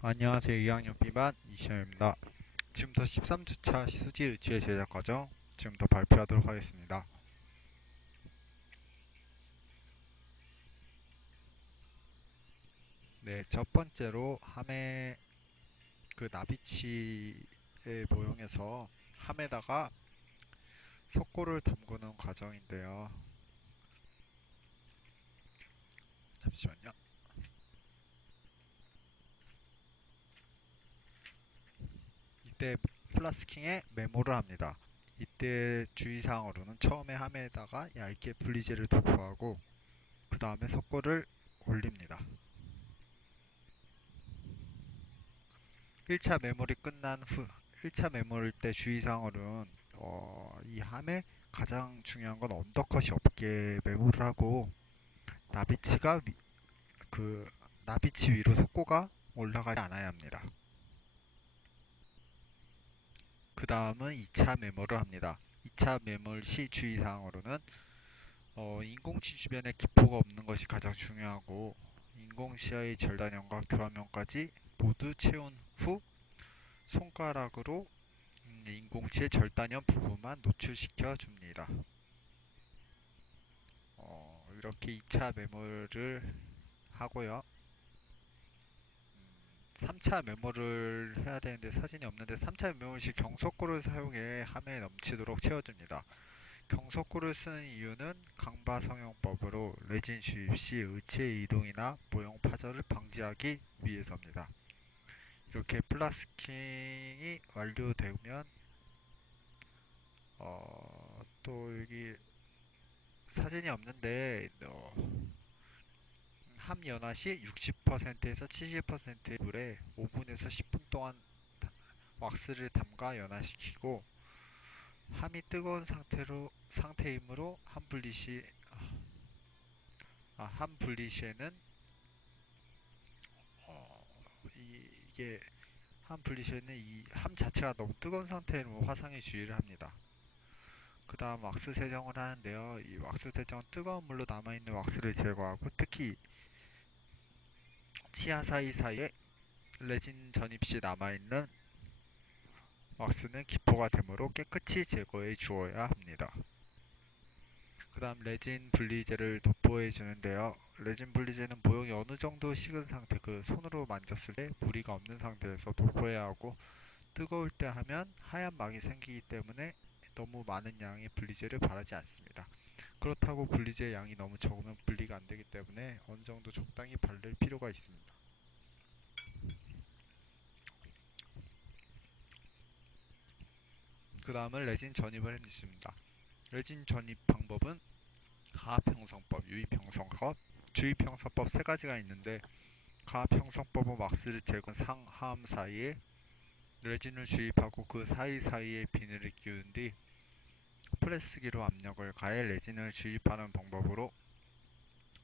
안녕하세요. 2학년 B반 이시현입니다. 지금부터 13주차 수지 의지의 제작 과정 지금부터 발표하도록 하겠습니다. 네, 첫 번째로 함의 그 나비치의 모형에서 함에다가 석고를 담그는 과정인데요. 잠시만요. 이때 플라스킹에 메모를 합니다. 이때 주의사항으로는 처음에 함에다가 얇게 분리제를 도포하고 그 다음에 석고를 올립니다. 1차 메모리 끝난 후 1차 메모리 때 주의사항으로는 이 함에 가장 중요한 건 언더컷이 없게 메모를 하고 나비치가 그 나비치 위로 석고가 올라가지 않아야 합니다. 그 다음은 2차 메모를 합니다. 2차 메모리 시 주의사항으로는 인공치 주변에 기포가 없는 것이 가장 중요하고 인공치의 절단면과 교환면까지 모두 채운 후 손가락으로 인공치의 절단면 부분만 노출시켜 줍니다. 이렇게 2차 메모를 하고요. 3차 메모를 해야 되는데 사진이 없는데 3차 메모를 시 경석고를 사용해 함에 넘치도록 채워줍니다. 경석고를 쓰는 이유는 강바 성형법으로 레진 주입 시 의체의 이동이나 모형 파절을 방지하기 위해서입니다. 이렇게 플라스킹이 완료되면 또 여기 사진이 없는데 함연화 시 60%에서 70%의 물에 5분에서 10분 동안 왁스를 담가 연화시키고 함이 뜨거운 상태이므로 함 분리시에는 이게 함 분리시에는 이 함 자체가 너무 뜨거운 상태로 화상에 주의를 합니다. 그 다음 왁스 세정을 하는데요. 이 왁스 세정은 뜨거운 물로 남아있는 왁스를 제거하고 특히 치아 사이사이에 레진 전입 시 남아있는 왁스는 기포가 되므로 깨끗이 제거해 주어야 합니다. 그 다음 레진 분리제를 도포해 주는데요. 레진 분리제는 모형이 어느 정도 식은 상태, 그 손으로 만졌을 때 무리가 없는 상태에서 도포해야 하고 뜨거울 때 하면 하얀 막이 생기기 때문에 너무 많은 양의 분리제를 바르지 않습니다. 그렇다고 분리제 양이 너무 적으면 분리가 안 되기 때문에 어느 정도 적당히 바를 필요가 있습니다. 그 다음은 레진 전입을 해주십니다. 레진 전입 방법은 가압형성법, 유입형성법, 주입형성법 세 가지가 있는데 가압형성법은 왁스를 제거한 상하암 사이에 레진을 주입하고 그 사이사이에 비늘을 끼운 뒤 프레스기로 압력을 가해 레진을 주입하는 방법으로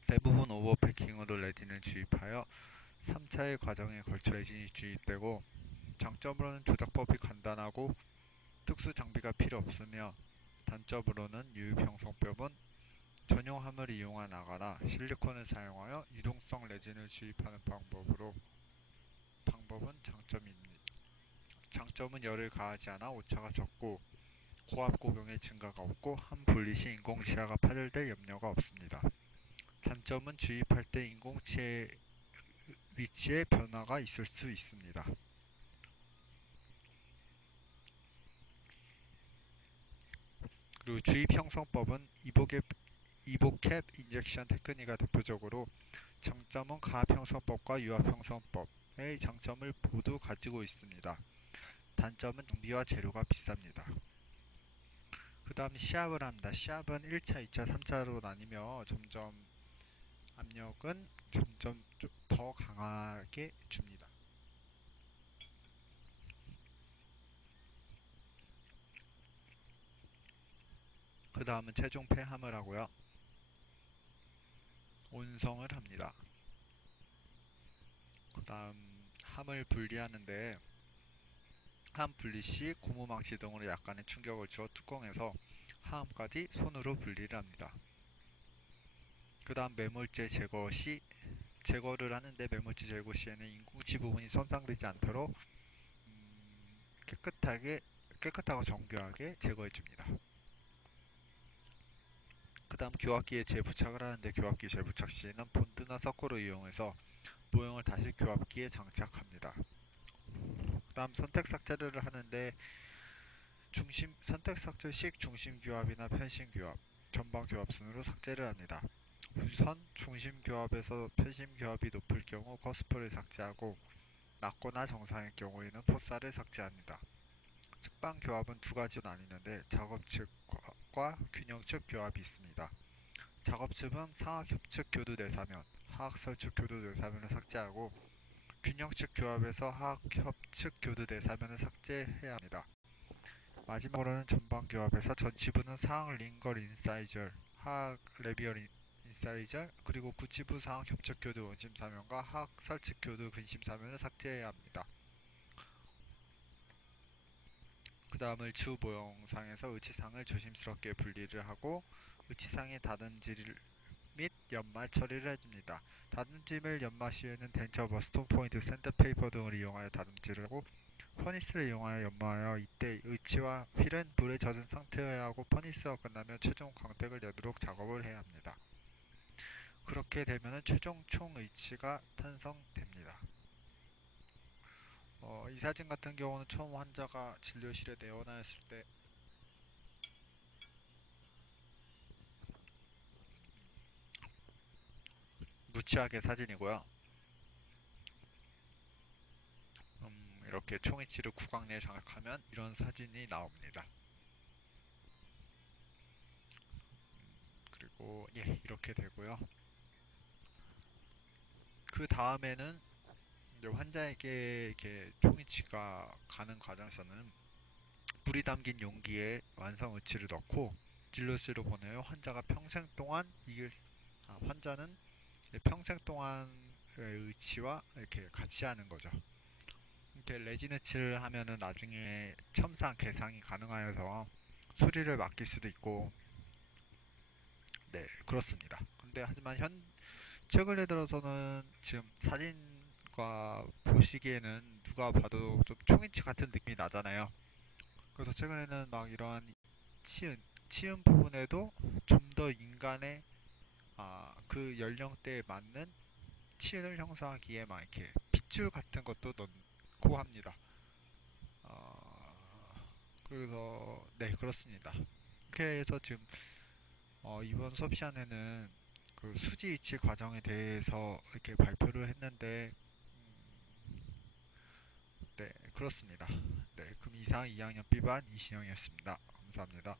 대부분 오버패킹으로 레진을 주입하여 3차의 과정에 걸쳐 레진이 주입되고 장점으로는 조작법이 간단하고 특수 장비가 필요 없으며 단점으로는 유입형성법은 전용함을 이용하거나 실리콘을 사용하여 유동성 레진을 주입하는 방법은 장점입니다. 장점은 열을 가하지 않아 오차가 적고 고압 고경의 증가가 없고 함 분리 시 인공치아가 파절될 염려가 없습니다. 단점은 주입할 때 인공치의 위치에 변화가 있을 수 있습니다. 그리고 주입 형성법은 이보캡 인젝션 테크닉가 대표적으로 장점은 가압 형성법과 유압 형성법의 장점을 모두 가지고 있습니다. 단점은 장비와 재료가 비쌉니다. 그 다음 시압을 합니다. 시압은 1차, 2차, 3차로 나뉘며 압력은 점점 더 강하게 줍니다. 그 다음은 최종 폐함을 하고요. 온성을 합니다. 그 다음 함을 분리하는데 함 분리 시 고무망치 등으로 약간의 충격을 주어 뚜껑에서 하함까지 손으로 분리를 합니다. 그 다음 매몰제 제거 시 제거를 하는데 메모지 제거 시에는 인공치 부분이 손상되지 않도록 깨끗하고 정교하게 제거해 줍니다. 그 다음 교합기에 재부착을 하는데 교합기 재부착 시에는 본드나 서코를 이용해서 모형을 다시 교합기에 장착합니다. 그 다음 선택 삭제를 하는데 선택 삭제식 중심 교합이나 편심 교합, 전방 교합 순으로 삭제를 합니다. 우선 중심 교합에서 편심 교합이 높을 경우 커스퍼를 삭제하고 낮거나 정상의 경우에는 포사를 삭제합니다. 측방 교합은 두 가지로 나뉘는데 작업 측과 균형 측 교합이 있습니다. 작업 측은 상하 협측 교두 내사면, 하악 설축 교두 내사면을 삭제하고 균형 측 교합에서 하악 협측 교두 내사면을 삭제해야 합니다. 마지막으로는 전방 교합에서 전치부는 상악 링걸 인사이절, 하악 레비얼 인사이절, 그리고 구치부 상악 협측 교두 원심 사면과 하악 설측 교두 근심 사면을 삭제해야 합니다. 그 다음을 주 모형상에서 의치상을 조심스럽게 분리를 하고 의치상의 다듬질 및 연마 처리를 해줍니다. 다듬질 및 연마 시에는 덴처버, 스톤포인트, 샌드페이퍼 등을 이용하여 다듬질을 하고 퍼니스를 이용하여 연마하여 이때 의치와 휠은 물에 젖은 상태여야 하고 퍼니스가 끝나면 최종 광택을 내도록 작업을 해야 합니다. 그렇게 되면 최종 총 의치가 탄성됩니다. 이 사진 같은 경우는 처음 환자가 진료실에 내원하였을 때 무치하게 사진이고요. 이렇게 총위치를 구강 내에 장악하면 이런 사진이 나옵니다. 그리고 예, 이렇게 되고요. 그 다음에는 환자에게 이렇게 총위치가 가는 과정에서는 물이 담긴 용기에 완성 의치를 넣고 진료실로 보내요. 환자는 평생 동안의 의치와 이렇게 같이 하는 거죠. 이렇게 레진 의치를 하면은 나중에 첨상 개상이 가능하여서 소리를 맡길 수도 있고, 네, 그렇습니다. 근데 하지만 최근에 들어서는 지금 사진과 보시기에는 누가 봐도 좀 총인치 같은 느낌이 나잖아요. 그래서 최근에는 막 이러한 치은 부분에도 좀 더 인간의 그 연령대에 맞는 치은을 형성하기에 막 이렇게 핏줄 같은 것도 넣고 합니다. 그래서 네, 그렇습니다. 이렇게 해서 지금 이번 수업 시간에는 그 수지 이치 과정에 대해서 이렇게 발표를 했는데 네, 그렇습니다. 네, 그럼 이상 2학년 B반 이신영이었습니다. 감사합니다.